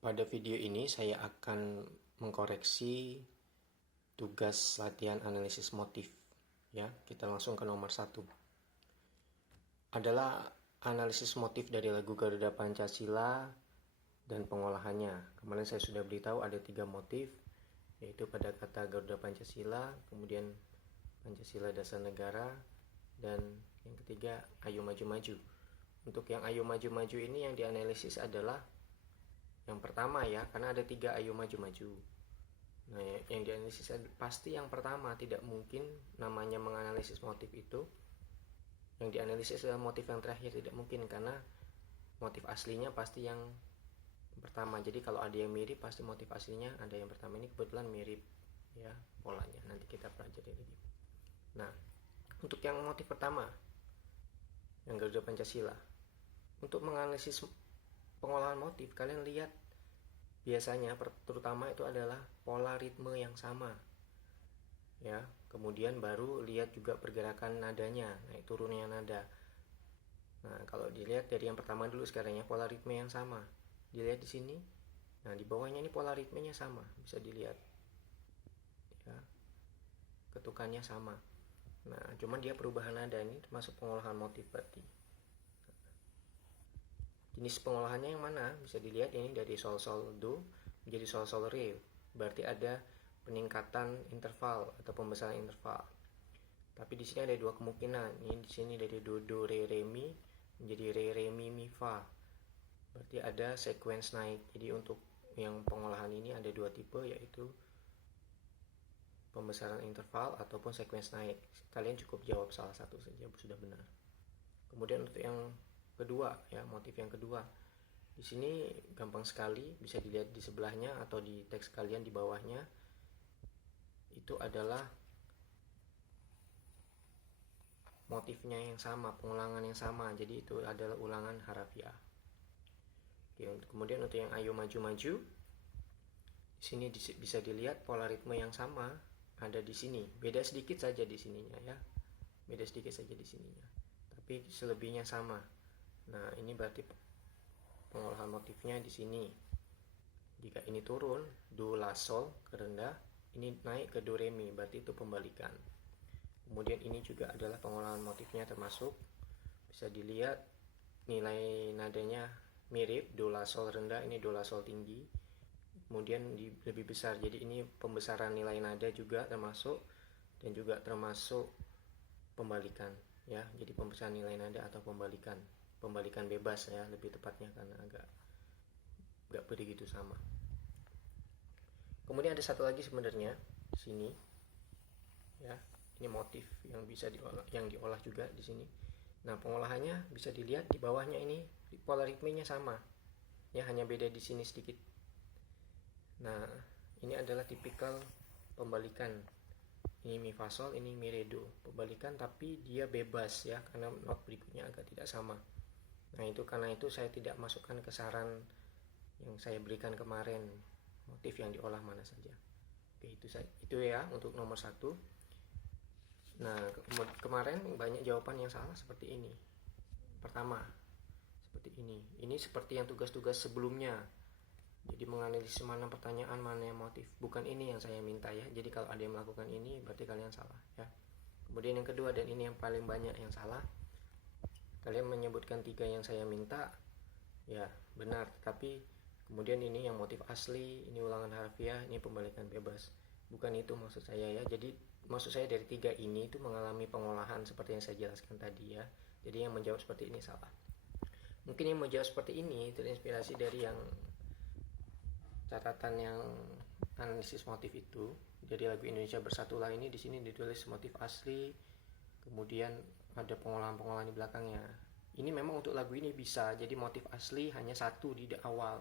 Pada video ini saya akan mengkoreksi tugas latihan analisis motif. Ya, kita langsung ke nomor 1. Adalah analisis motif dari lagu Garuda Pancasila dan pengolahannya. Kemarin saya sudah beritahu ada 3 motif, yaitu pada kata Garuda Pancasila, kemudian Pancasila Dasar Negara, dan yang ketiga Ayo Maju Maju. Untuk yang Ayo Maju Maju ini yang dianalisis adalah yang pertama ya, karena ada 3 Ayo Maju Maju. Nah, yang dianalisis pasti yang pertama, tidak mungkin namanya menganalisis motif itu. Yang dianalisis adalah motif yang terakhir, tidak mungkin, karena motif aslinya pasti yang pertama. Jadi kalau ada yang mirip, pasti motif aslinya ada yang pertama. Ini kebetulan mirip ya polanya, nanti kita pelajari lagi. Nah, untuk yang motif pertama, yang Garuda Pancasila, untuk menganalisis pengolahan motif, kalian lihat biasanya terutama itu adalah pola ritme yang sama ya, kemudian baru lihat juga pergerakan nadanya, naik turunnya nada. Nah, kalau dilihat dari yang pertama dulu sekarang ya, pola ritme yang sama dilihat di sini. Nah, di bawahnya ini pola ritmenya sama, bisa dilihat ya, ketukannya sama. Nah, cuman dia perubahan nada, ini termasuk pengolahan motif berarti. Jenis pengolahannya yang mana? Bisa dilihat ini dari sol sol do menjadi sol sol re. Berarti ada peningkatan interval atau pembesaran interval. Tapi di sini ada 2 kemungkinan. Ini di sini dari do do re re mi menjadi re re mi mi fa. Berarti ada sequence naik. Jadi untuk yang pengolahan ini ada 2 tipe, yaitu pembesaran interval ataupun sequence naik. Kalian cukup jawab salah satu saja sudah benar. Kemudian untuk yang kedua ya, motif yang kedua, di sini gampang sekali, bisa dilihat di sebelahnya atau di teks kalian di bawahnya. Itu adalah motifnya yang sama, pengulangan yang sama, jadi itu adalah ulangan harafiah. Oke, kemudian untuk yang Ayo Maju Maju, di sini bisa dilihat pola ritme yang sama ada di sini, beda sedikit saja di sininya ya, beda sedikit saja di sininya, tapi selebihnya sama. Nah, ini berarti pengolahan motifnya di sini. Jika ini turun, do la sol ke rendah, ini naik ke do re mi, berarti itu pembalikan. Kemudian ini juga adalah pengolahan motifnya, termasuk bisa dilihat nilai nadanya mirip, do la sol rendah, ini do la sol tinggi. Kemudian lebih besar, jadi ini pembesaran nilai nada juga termasuk, dan juga termasuk pembalikan ya. Jadi pembesaran nilai nada atau pembalikan bebas ya, lebih tepatnya, karena agak begitu sama. Kemudian ada satu lagi sebenarnya di sini ya, ini motif yang bisa diolah juga di sini. Nah, pengolahannya bisa dilihat di bawahnya, ini pola ritmenya sama ya, hanya beda di sini sedikit. Nah, ini adalah tipikal pembalikan. Ini mi fa sol, ini mi re do, pembalikan tapi dia bebas ya, karena not berikutnya agak tidak sama. Nah, itu karena itu saya tidak masukkan ke saran yang saya berikan kemarin, motif yang diolah mana saja. Oke, itu ya untuk nomor 1. Nah, kemarin banyak jawaban yang salah seperti ini. Pertama, seperti ini. Ini seperti yang tugas-tugas sebelumnya. Jadi menganalisis mana pertanyaan, mana yang motif. Bukan ini yang saya minta ya. Jadi kalau ada yang melakukan ini, berarti kalian salah ya. Kemudian yang kedua, dan ini yang paling banyak yang salah, kalian menyebutkan 3 yang saya minta ya, benar, tapi kemudian ini yang motif asli, ini ulangan harfiah, ini pembalikan bebas. Bukan itu maksud saya ya. Jadi maksud saya dari 3 ini itu mengalami pengolahan seperti yang saya jelaskan tadi ya. Jadi yang menjawab seperti ini salah. Mungkin yang menjawab seperti ini terinspirasi dari yang catatan yang analisis motif itu. Jadi lagu Indonesia Bersatulah ini di sini ditulis motif asli, kemudian ada pengolahan-pengolahan di belakangnya. Ini memang untuk lagu ini bisa, jadi motif asli hanya 1 di awal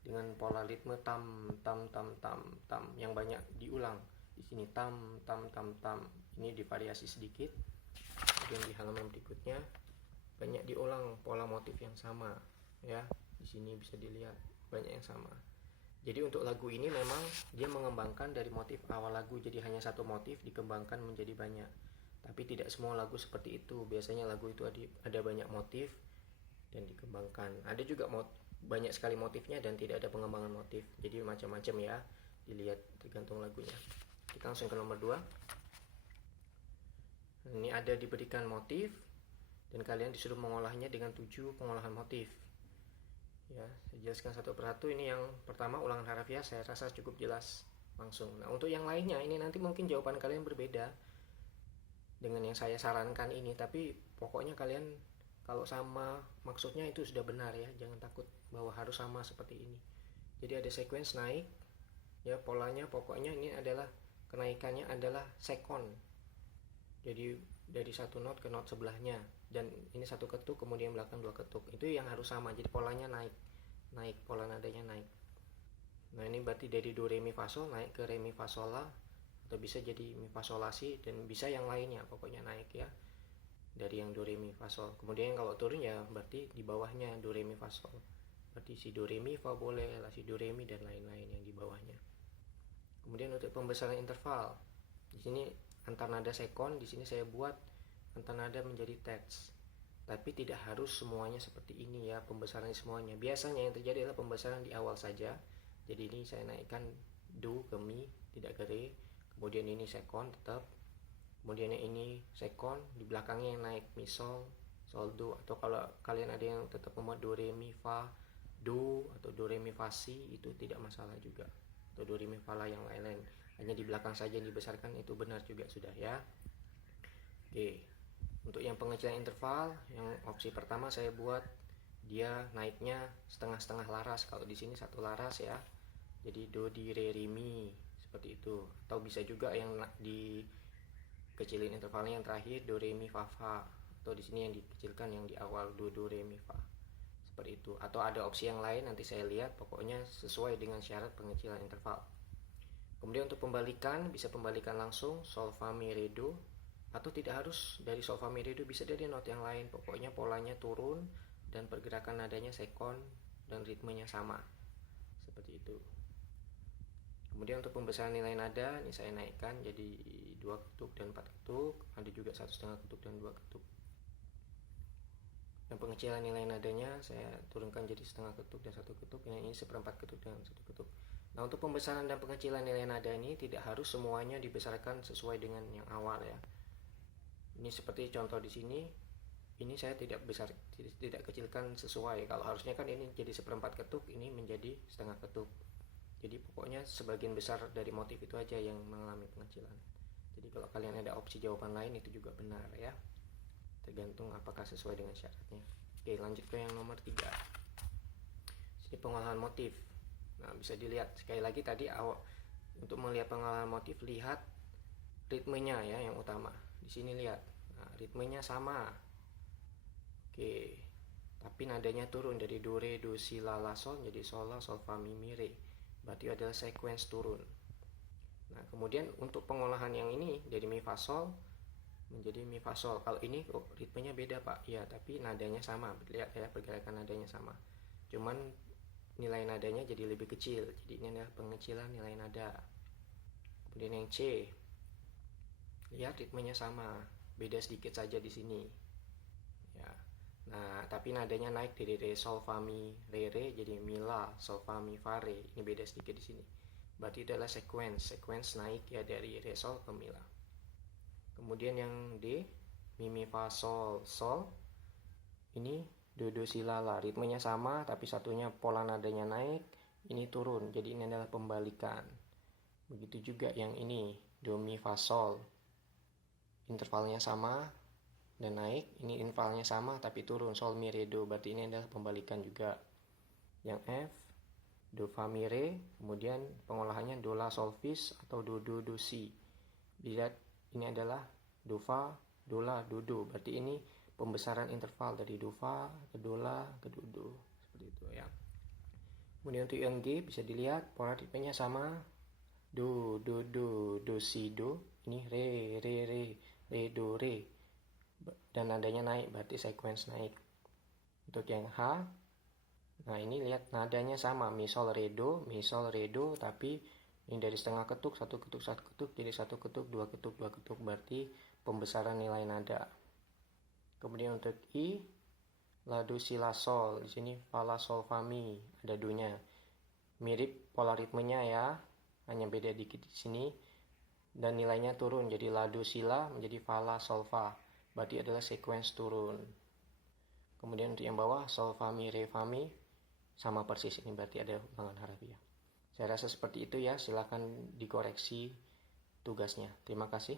dengan pola ritme tam tam tam tam tam yang banyak diulang. Di sini tam tam tam tam, ini divariasi sedikit. Kemudian di halaman berikutnya banyak diulang pola motif yang sama ya. Di sini bisa dilihat banyak yang sama. Jadi untuk lagu ini memang dia mengembangkan dari motif awal lagu, jadi hanya 1 motif dikembangkan menjadi banyak. Tapi tidak semua lagu seperti itu. Biasanya lagu itu ada banyak motif dan dikembangkan. Ada juga banyak sekali motifnya dan tidak ada pengembangan motif. Jadi macam-macam ya, dilihat tergantung lagunya. Kita langsung ke nomor 2. Ini ada diberikan motif dan kalian disuruh mengolahnya dengan 7 pengolahan motif. Ya, saya jelaskan satu persatu. Ini yang pertama ulangan harafiah, saya rasa cukup jelas langsung. Nah, untuk yang lainnya ini nanti mungkin jawaban kalian berbeda dengan yang saya sarankan ini, tapi pokoknya kalian kalau sama maksudnya itu sudah benar ya, jangan takut bahwa harus sama seperti ini. Jadi ada sequence naik ya, polanya pokoknya ini adalah kenaikannya adalah second. Jadi dari satu not ke not sebelahnya, dan ini satu ketuk kemudian belakang 2 ketuk, itu yang harus sama. Jadi polanya naik, pola nadanya naik. Nah ini berarti dari do re mi fa sol naik ke re mi fa sol la, atau bisa jadi mi fa sol la si, dan bisa yang lainnya, pokoknya naik ya dari yang do re mi fa sol. Kemudian kalau turun ya berarti di bawahnya do re mi fa sol, berarti si do re mi fa boleh, la si do re mi dan lain-lain yang di bawahnya. Kemudian untuk pembesaran interval, di sini antar nada second, di sini saya buat antar nada menjadi terts, tapi tidak harus semuanya seperti ini ya pembesaran semuanya. Biasanya yang terjadi adalah pembesaran di awal saja. Jadi ini saya naikkan do ke mi, tidak ke re, kemudian ini second tetap, kemudian ini second, di belakangnya yang naik mi sol, sol do, atau kalau kalian ada yang tetap membuat do re mi fa do atau do re mi fa si, itu tidak masalah juga, atau do re mi fa la yang lain-lain, hanya di belakang saja yang dibesarkan, itu benar juga sudah ya. Oke, untuk yang pengecilan interval, yang opsi pertama saya buat dia naiknya setengah-setengah laras. Kalau di sini satu laras ya, jadi do di re ri mi seperti itu. Atau bisa juga yang dikecilin intervalnya yang terakhir do re mi fa fa, atau di sini yang dikecilkan yang di awal do re mi fa, seperti itu. Atau ada opsi yang lain, nanti saya lihat, pokoknya sesuai dengan syarat pengecilan interval. Kemudian untuk pembalikan, bisa pembalikan langsung sol fa mi re do, atau tidak harus dari sol fa mi re do, bisa dari not yang lain, pokoknya polanya turun dan pergerakan nadanya second dan ritmenya sama, seperti itu. Kemudian untuk pembesaran nilai nada, ini saya naikkan jadi 2 ketuk dan 4 ketuk, ada juga 1,5 ketuk dan 2 ketuk. Dan pengecilan nilai nadanya saya turunkan jadi setengah ketuk dan 1 ketuk, yang ini 1/4 ketuk dan 1 ketuk. Nah untuk pembesaran dan pengecilan nilai nada ini tidak harus semuanya dibesarkan sesuai dengan yang awal ya. Ini seperti contoh di sini, ini saya tidak kecilkan sesuai. Kalau harusnya kan ini jadi 1/4 ketuk, ini menjadi setengah ketuk. Jadi pokoknya sebagian besar dari motif itu aja yang mengalami pengecilan. Jadi kalau kalian ada opsi jawaban lain, itu juga benar ya, tergantung apakah sesuai dengan syaratnya. Oke, lanjut ke yang nomor 3. Sini pengolahan motif. Nah bisa dilihat sekali lagi tadi untuk melihat pengolahan motif, lihat ritmenya ya yang utama. Di sini lihat, nah, ritmenya sama. Oke, tapi nadanya turun dari do re do si la la sol jadi sol la sol fa mi mi re, berarti adalah sequence turun. Nah kemudian untuk pengolahan yang ini dari mi fa sol menjadi mi fa sol, kalau ini ritmenya beda pak ya, tapi nadanya sama, lihat ya pergerakan nadanya sama, cuman nilai nadanya jadi lebih kecil, jadi ini adalah pengecilan nilai nada. Kemudian yang C, lihat ritmenya sama, beda sedikit saja di sini ya. Nah tapi nadanya naik dari re sol fa mi re re jadi mi la sol fa mi fa re, ini beda sedikit di sini, berarti itu adalah sequence naik ya dari re sol ke mi la. Kemudian yang D, mi mi fa sol sol, ini do do si la la, ritmenya sama tapi satunya pola nadanya naik, ini turun, jadi ini adalah pembalikan. Begitu juga yang ini do mi fa sol, intervalnya sama dan naik, ini intervalnya sama tapi turun, sol mi re do, berarti ini adalah pembalikan juga. Yang F, do fa mi re, kemudian pengolahannya do la sol fis atau do do do si. Lihat ini adalah do fa do la do do, berarti ini pembesaran interval dari do fa ke do la ke do do, seperti itu ya. Kemudian untuk yang G bisa dilihat pola ritmenya sama, do do do do si do, ini re re re re do re, dan nadanya naik, berarti sequence naik. Untuk yang H, nah ini lihat nadanya sama, mi sol re do, tapi ini dari setengah ketuk, 1 ketuk 1 ketuk jadi 1 ketuk 2 ketuk 2 ketuk, berarti pembesaran nilai nada. Kemudian untuk I, lado si la sol. Di sini fa la sol fa mi, ada do-nya. Mirip pola ritmenya ya, hanya beda dikit di sini. Dan nilainya turun, jadi lado si la menjadi fa la sol fa. Berarti adalah sequence turun. Kemudian untuk yang bawah sol fa mi re fa mi sama persis, ini berarti ada ulangan harafiah. Saya rasa seperti itu ya, silahkan dikoreksi tugasnya. Terima kasih.